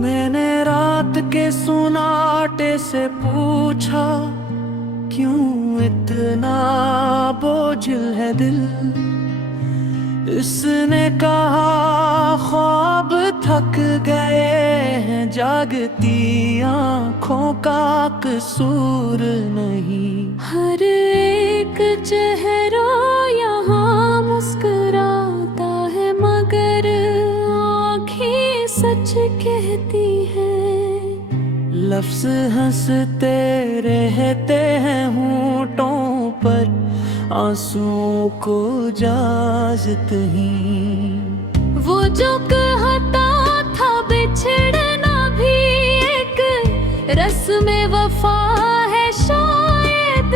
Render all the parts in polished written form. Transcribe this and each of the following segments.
मैंने रात के सुनाटे से पूछा, क्यों इतना बोझिल है दिल। इसने कहा, ख्वाब थक गए हैं, जागती आँखों का कसूर नहीं। हर एक चेहरा यहाँ मुस्कुराता है, मगर आँखें सच कहती हैं। लफ्ज हंसते रहते हैं होठों पर, आंसुओं को इजाजत ही। वो जो कहता था बिछड़ना भी एक रस्म वफा है शायद,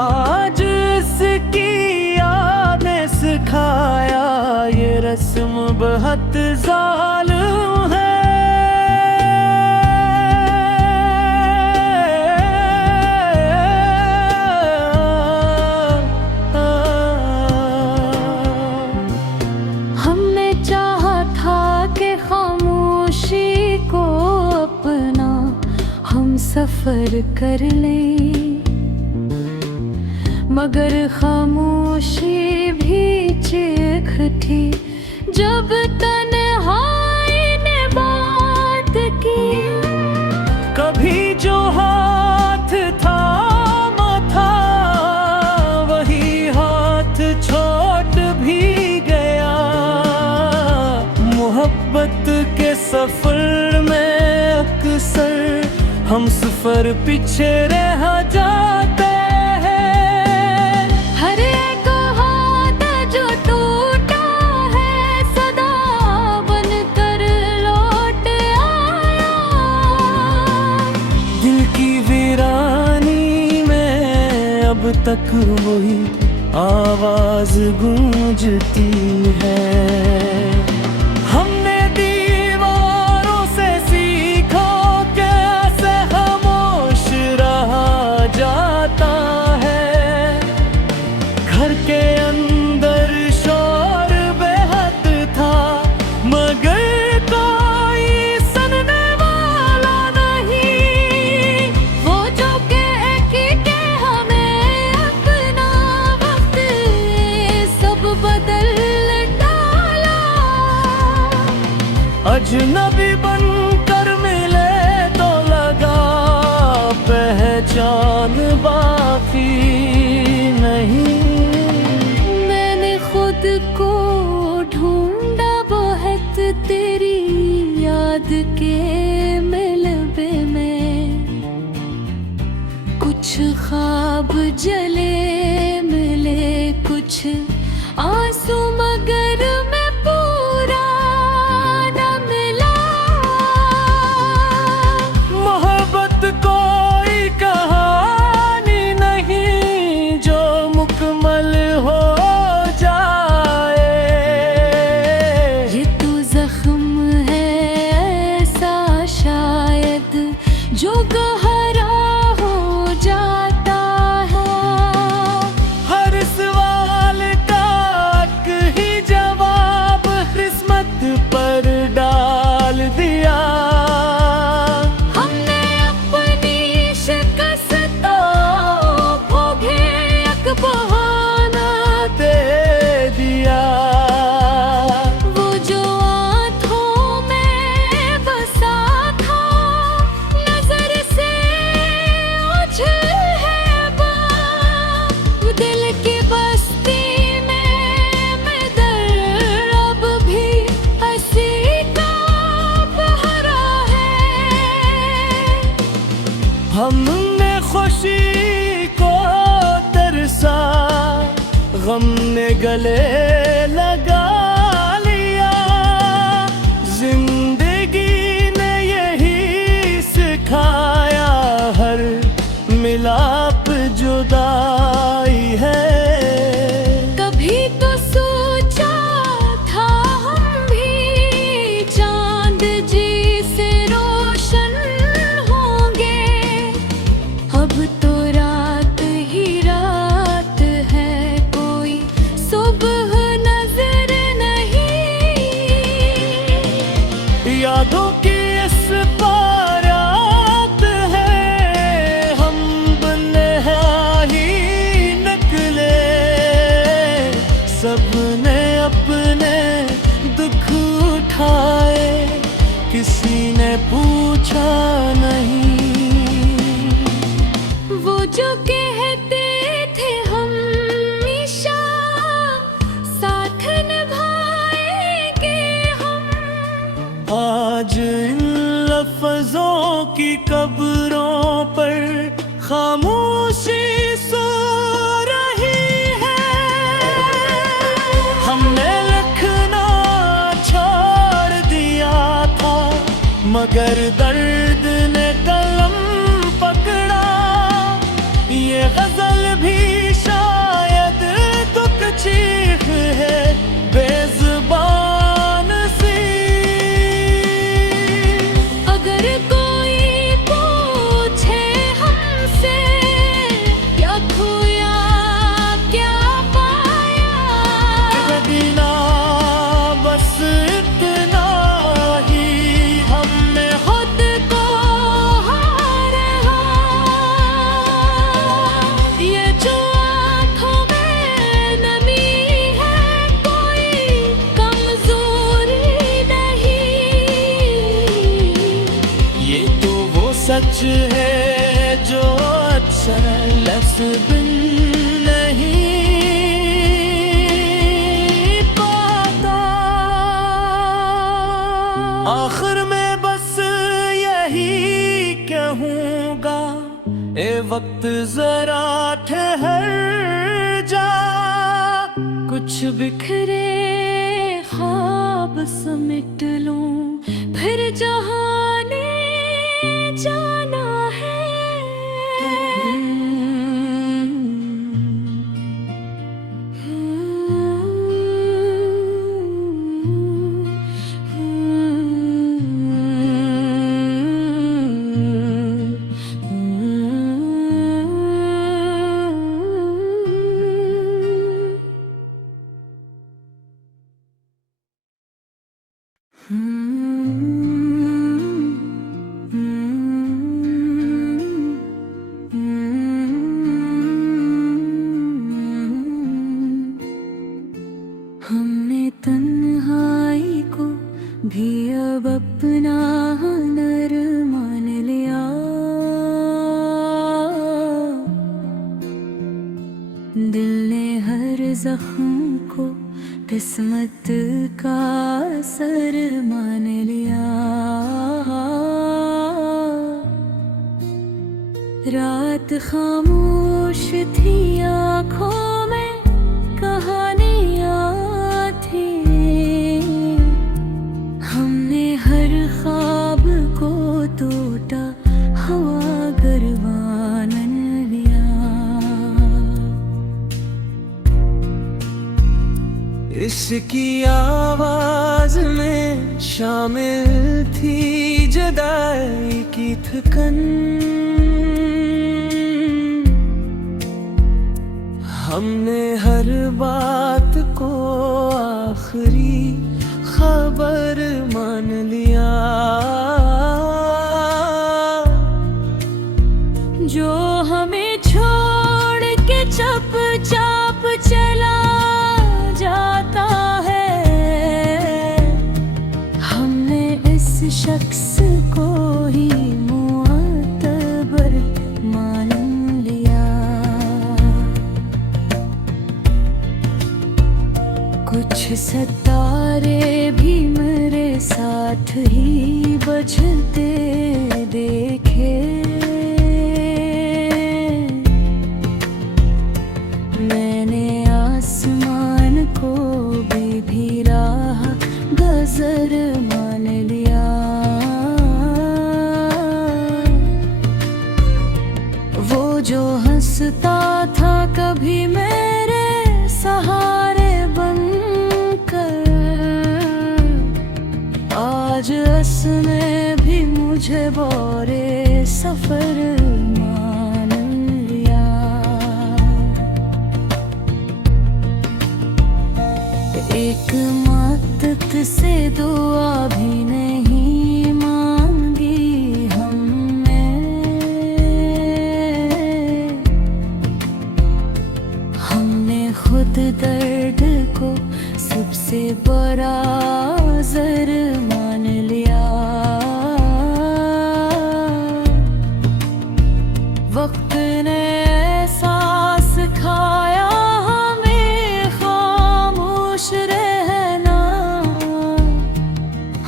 आज इसकी याद ने सिखाया, ये रस्म बहुत जालिम है। हमने चाहा था कि खामोशी को अपना हम सफर कर लें, मगर खामोशी भी चीख थी जब तन्हाई ने बात की। कभी जो हाथ थामा था, वही हाथ छोट भी गया। मोहब्बत के सफर में अक्सर हम सफर पीछे रह जाते हैं। हर एक हाथ जो टूटा है, सदा बनकर लौट आया। दिल की वीरानी में अब तक वही आवाज गूंजती है। हमने दीवारों से सीखा, कैसे खामोश रहा जाता है। घर के अंदर शोर बेहद था, मगर कोई सुनने वाला नहीं। वो जो कह के हमें अपना वक्त सब बदल डाला। अजनबी बनकर मिले तो लगा, पहचान बाकी नहीं। मैंने खुद को ढूंढा बहुत तेरी याद के मिलबे में। कुछ ख्वाब जले मिले, कुछ आंसू, मगर मैं पूरा न मिला। मोहब्बत कोई कहानी नहीं जो मुकम्मल हो जाए। ये तो जख्म है ऐसा शायद, जो गहरा हो जाता है। हर सवाल का एक ही जवाब किस्मत पर डाल दिया। हमने अपनी शिकस्तों भोगे, एक बहाना दे दिया। वो जो आँखों में बसा था, नजर से ओझल है बाप। दिल की बस्ती में मैं दर अब भी हंसी का बहरा है। हमने खुशी को तरसा, गम ने गले लगा लिया। जिंदगी ने यही सिखाया, हर मिलाप जुदाई है। अगर दर्द ने कलम पकड़ा, ये गजल भी शायद दुख चीख है बेज़ुबान सी। अगर कोई पूछे हमसे क्या खोया क्या पाया, मदीना बस इतना ही हमने खुद को हारा। ये जो आँखों में नमी है कोई कमजोरी नहीं, ये तो वो सच है जो अक्सर लफ्ज़ बिन नहीं पाता। आखिर में बस यही कहूँगा, ए वक्त जरा ठहर जा। कुछ बिखरे ख्वाब समेट लूं, फिर जहाने जाना है। हमने तन्हाई को भी अब अपना हुनर मान लिया, दिल ने हर जख्म को किस्मत का असर मान लिया। रात खामोश थी आँखों में कहानियाँ थी, हमने हर ख्वाब को टूटा हवा गरबान लिया। इसकी आवाज में शामिल थी जुदाई की थकन, हमने हर बात को आखिरी खबर मान लिया। जो हमें छोड़ के चुपचाप चला जाता है, हमने इस शख्स को ही मुअतबर मान लिया। कुछ सितारे भी मेरे साथ ही बजते देखे, मैंने आसमान को भी राह गजर मान लिया। वो जो हंसता था कभी मेरे सहारे बनकर, आज उसने भी मुझे बोरे सफर मान लिया। एक मदद से दुआ भी नहीं मांगी हमने, हमने खुद दर्द को सबसे बड़ा ज़र मान लिया। वक्त ने ऐसा सिखाया हमें खामोश रहना,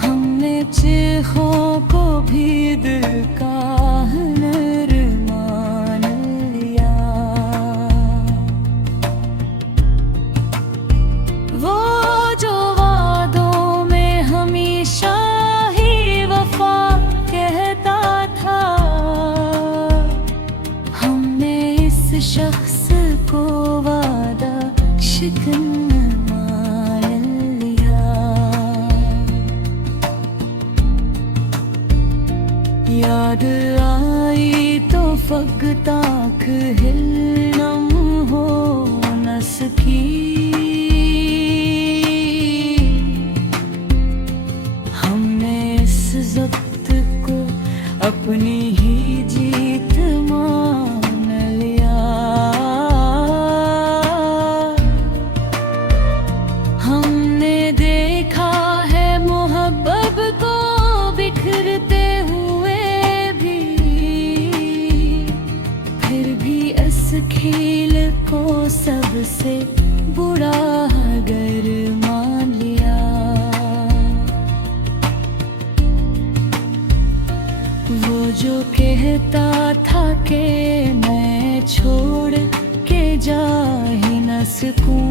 हमने चीखों को भी दिल का हुनर मान लिया। वो जो वादों में हमेशा सबसे बुरा अगर मान लिया। वो जो कहता था कि मैं छोड़ के जा ही न सकूं,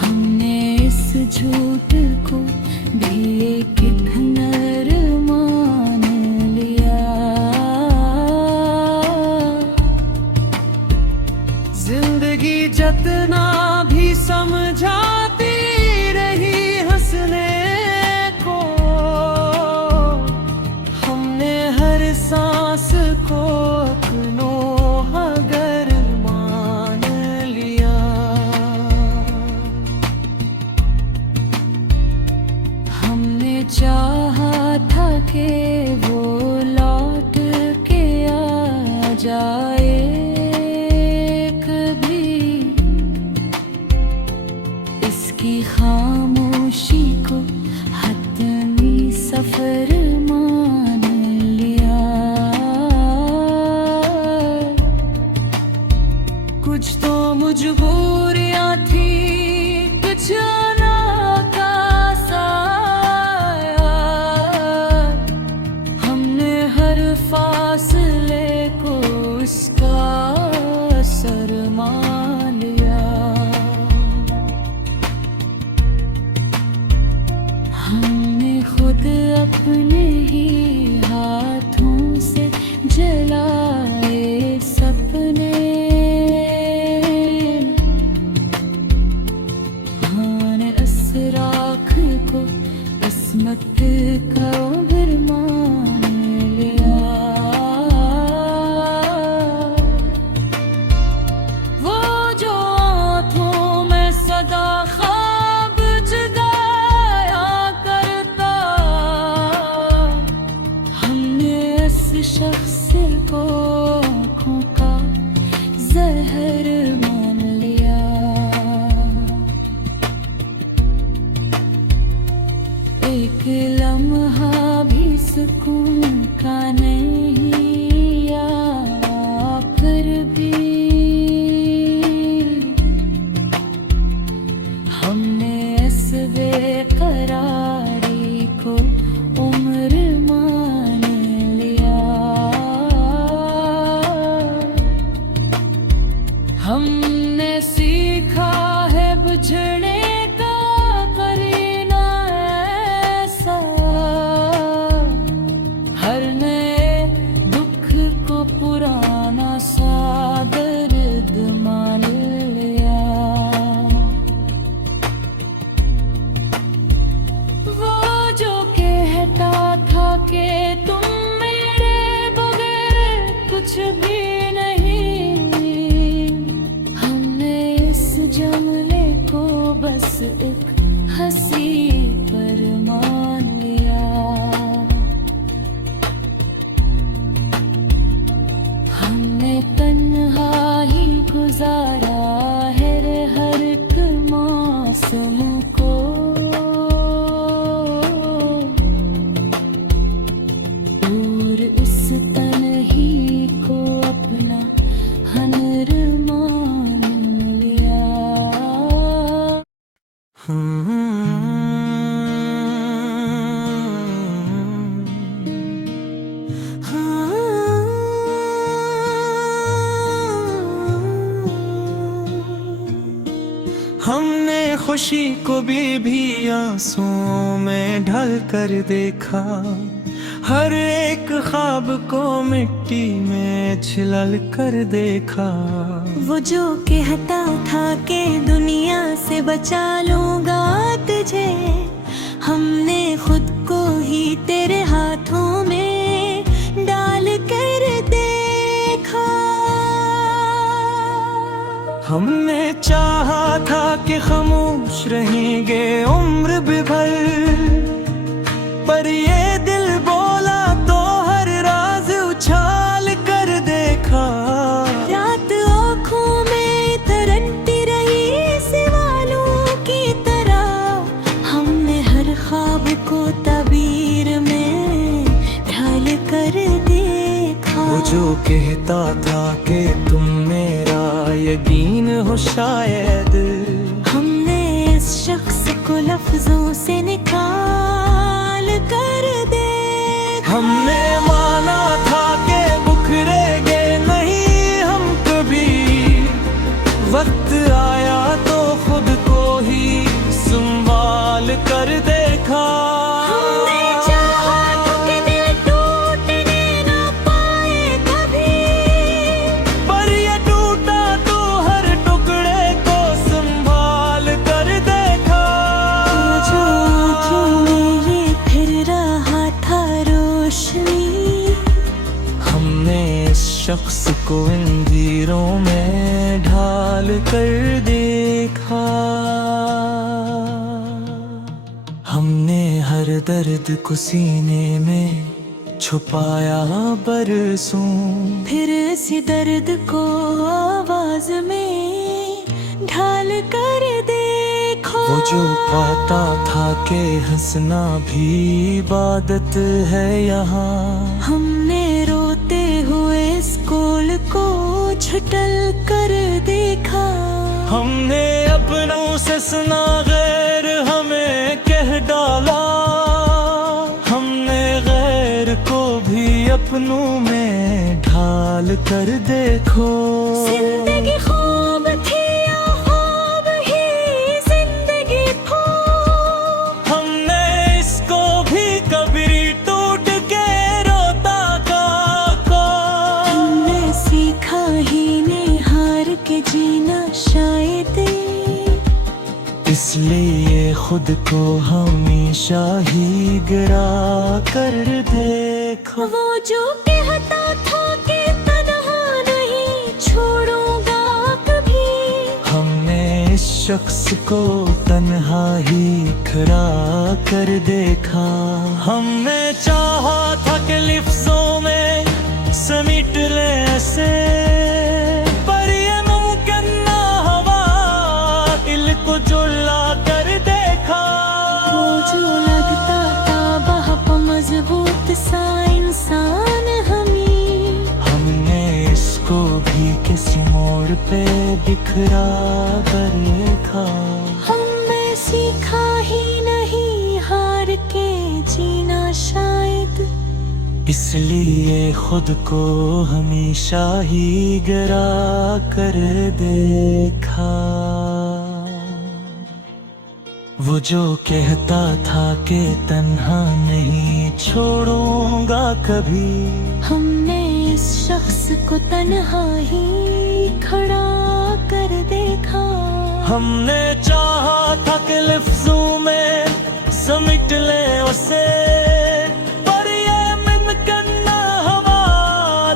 हमने इस झूठ को भी एक नर मान लिया। जिंदगी जतना भी समझाती रही हंसने को, हमने हर सांस को अपनों अगर मान लिया। हमने चाहा था कि वो लौट के आ जाए कभी, इसकी खामोशी को हतमी सफर मान लिया। कुछ तो मजबूरियां थी, कुछ अनाथा साया, हमने हर फासले को उसका असर मान लिया। हमने खुद अपने ही हाथों से जलाए सपने, हमने असराख को किस्मत का फिर मान लिया। वो जो आँखों में सदा ख्वाब जगाया करता, हमने इस शख्स को आँखों का जहर मान लिया। एक लम्हा भी सुकून का नहीं आया फिर भी, हमने इस बेकरारी को उम्र मान लिया। हमने सीखा है बिछड़ने का करीना ऐसा, हर नए दुख को पुराना सा दर्द मान लिया। वो जो कहता था कि तुम मेरे बगैर कुछ भी नहीं, हमने इस जमले को बस एक हंसी पर मान लिया। हमने तन्हा ही गुजारा है हर एक मौसम को, और इस तन्ही को अपना हनर मान लिया। हमने खुशी को भी आंसुओं में ढल कर देखा, हर एक ख्वाब को मिट्टी में छिलल कर देखा। वो जो कहता था कि दुनिया से बचा लूंगा तुझे, हमने खुद को ही तेरे हाथों में डाल कर देखा। हमने चाहा था कि खामोश रहेंगे उम्र भी भर, पर ये दिल बोला तो हर राज उछाल कर देखा। रात आँखों में तरंती रही सिवालों की तरह, हमने हर ख्वाब को तबीर में ढाल कर देखा। वो जो कहता था कि तुम मेरा यकीन हो शायद, हमने इस शख्स को लफ्जों से निकाल कर दे। हमने माना था कि बिखरेंगे नहीं हम कभी, वक्त आया तो खुद को ही संभाल कर देखा। हमने चाहा तो कि दिल टूटने ना पाए कभी, पर ये टूटा तो हर टुकड़े को संभाल कर देखा। जो आँखों में ये फिर रहा था रोशनी, हमने इस शख्स को इन तीरों में ढाल कर देखा। हमने हर दर्द को सीने में छुपाया बरसों, फिर इसी दर्द को आवाज में ढाल कर देखो। वो जो पाता था कि हंसना भी इबादत है यहाँ, हमने रोते हुए इस कोल को झुटल कर देखा। हमने अपनों से सुना गैर हमें कह डाला, हमने गैर को भी अपनों में ढाल कर देखो। जिंदगी ख्वाब थी या ख्वाब ही जिंदगी थो, हमने इसको भी कभी टूट के रोता का। हमने सीखा ही नहीं हार के जीना शायद, इसलिए खुद को हमेशा ही गिरा कर देखो। वो जो कहता था कि तन्हा नहीं छोड़ूंगा कभी, हमने इस शख्स को तन्हा ही खड़ा कर देखा। हमने चाहा था कि लफ्जों में समेट ले ऐसे, पर ये मुमकिन ना हुआ, दिल को जुला कर देखा। वो जो लगता था बहुत मजबूत सा इंसान हमें, हमने इसको भी किसी मोड़ पे बिखरा कर देखा। हमने सीखा ही नहीं हार के जीना शायद, इसलिए खुद को हमेशा ही गिरा कर देखा। वो जो कहता था कि तन्हा नहीं छोड़ूंगा कभी, हमने इस शख्स को तन्हा ही खड़ा कर देखा। हमने चाहा था कि लफ्जों में समेट ले उसे, पर ये मुमकिन ना हुआ,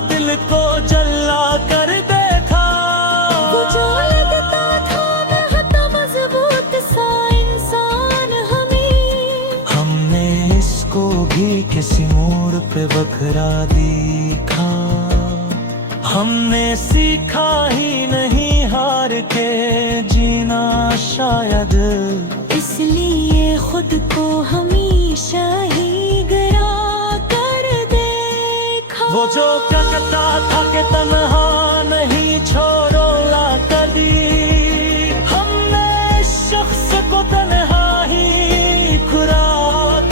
दिल को जला कर देखा। वो जो लगता था बहुत मजबूत सा इंसान हमें, हमने इसको भी किसी मोड़ पे बखरा देखा। हमने सीखा ही नहीं हार के जीना शायद, इसलिए खुद को हमेशा ही गिरा कर देखा। वो जो कहता था कि तन्हा नहीं छोड़ोला कभी, हमने इस शख्स को तन्हा ही खुरा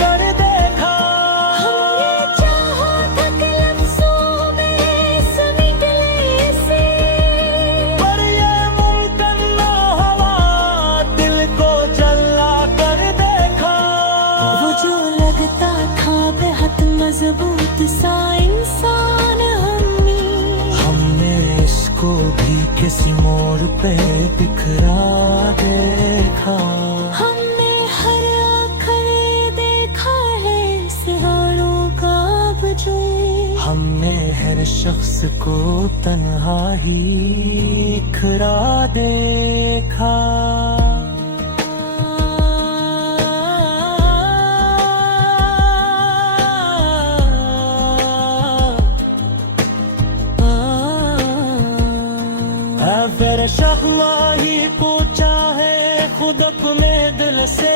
कर देखा। हमने चाहा था कि लफ्जों में समेट ले इसे, पर ये मुमकिन ना हुआ, दिल को जला कर देखा। वो जो लगता था बेहद मजबूत सा इंसान हमें, हमने इसको भी किसी मोड़ पे बिखरा देखा। हमने हर आखिर देखा है सितारों का वजूद, हमने हर शख्स को तन्हा ही खड़ा देखा। फिर शख्ला ही पूछा है खुद अपने दिल से,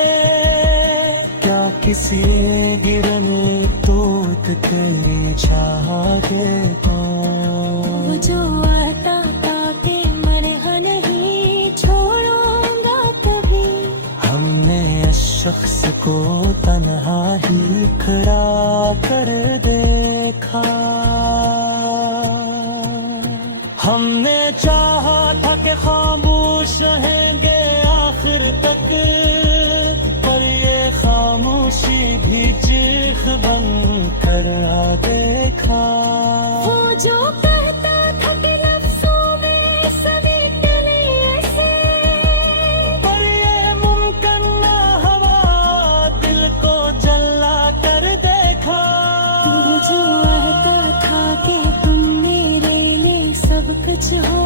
क्या किसी गिरने तो तेरी चाह दे तो जो आता ताके मरहा नहीं छोड़ूंगा कभी। हमने इस शख्स को तन्हा ही खड़ा कर देखा। हमने चाहा था कि खामोश रहेंगे आखिर तक, पर ये खामोशी भी चीख बन कर आ देखा। वो जो कहता था कि लफ्जों में समेट नहीं ऐसे, पर ये मुमकिन ना हवा दिल को जला कर देखा। वो जो कहता था कि तुम मेरे लिए सब कुछ हो,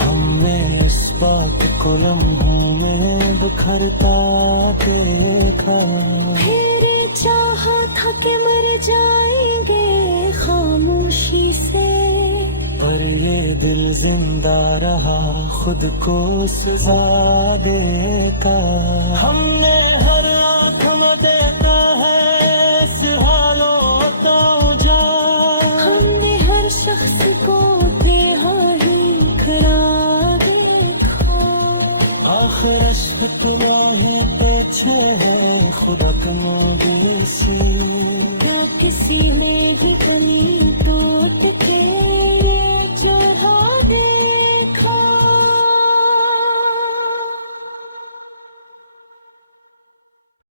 हमने इस बात को लम्हों में बिखरता देखा। फिर चाहा था कि मर जाएंगे खामोशी से, पर ये दिल जिंदा रहा खुद को सजा देता। हमने हर आँख में देखा है इस हालों का उजाला। हमने हर शख्स को बेहा ही खरा देखा। आखिर इश्क तुम्हें पीछे है खुदा कमोगे सी, क्या किसी में भी कमी तो